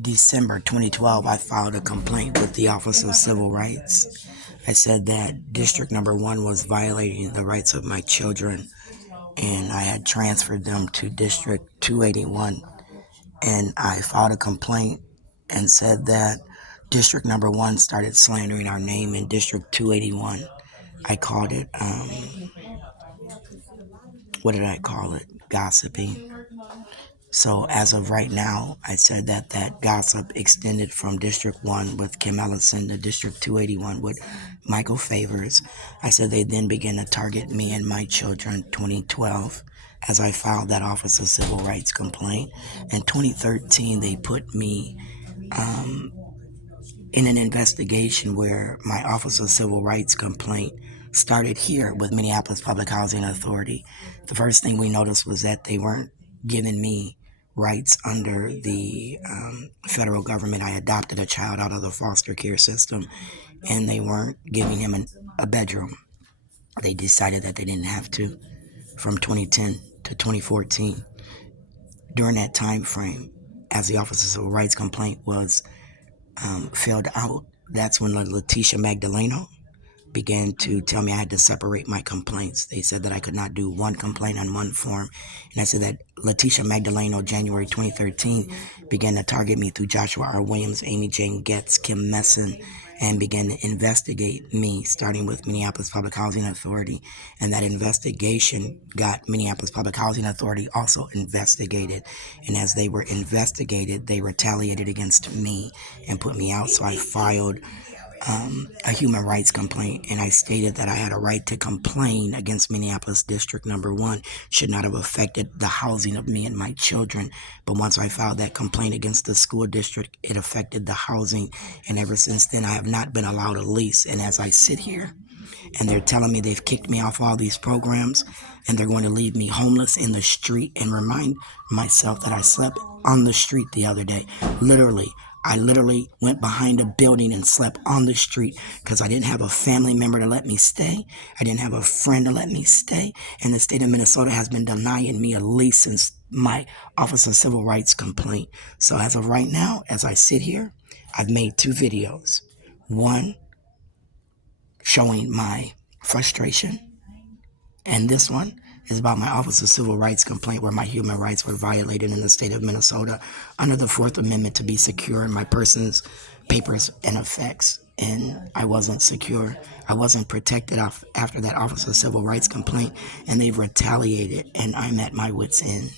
December 2012, I filed a complaint with the Office of Civil Rights. I said that District Number 1 was violating the rights of my children, and I had transferred them to District 281. And I filed a complaint and said that District Number 1 started slandering our name in District 281. I called it, what did I call it? Gossiping. So as of right now, I said that that gossip extended from District 1 with Kim Ellison to District 281 with Michael Favors. I said they then began to target me and my children 2012 as I filed that Office of Civil Rights complaint. In 2013, they put me in an investigation where my Office of Civil Rights complaint started here with Minneapolis Public Housing Authority. The first thing we noticed was that they weren't giving me rights under the federal government. I adopted a child out of the foster care system, and they weren't giving him a bedroom. They decided that they didn't have to from 2010 to 2014. During that time frame, as the Office of Civil Rights complaint was filled out, that's when Letitia Magdaleno began to tell me I had to separate my complaints. They said that I could not do one complaint on one form. And I said that Letitia Magdaleno, January 2013, began to target me through Joshua R. Williams, Amy Jane Getz, Kim Messon, and began to investigate me, starting with Minneapolis Public Housing Authority. And that investigation got Minneapolis Public Housing Authority also investigated. And as they were investigated, they retaliated against me and put me out. So I filed a human rights complaint, and I stated that I had a right to complain against Minneapolis District Number 1 should not have affected the housing of me and my children. But once I filed that complaint against the school district, it affected the housing, and ever since then I have not been allowed a lease. And as I sit here, and they're telling me they've kicked me off all these programs, and they're going to leave me homeless in the street, and remind myself that I slept on the street the other day. I literally went behind a building and slept on the street because I didn't have a family member to let me stay. I didn't have a friend to let me stay. And the state of Minnesota has been denying me a lease since my Office of Civil Rights complaint. So as of right now, as I sit here, I've made 2 videos. One showing my frustration, and this one is about my Office of Civil Rights complaint where my human rights were violated in the state of Minnesota under the 4th Amendment to be secure in my person's papers and effects. And I wasn't secure. I wasn't protected after that Office of Civil Rights complaint, and they've retaliated, and I'm at my wit's end.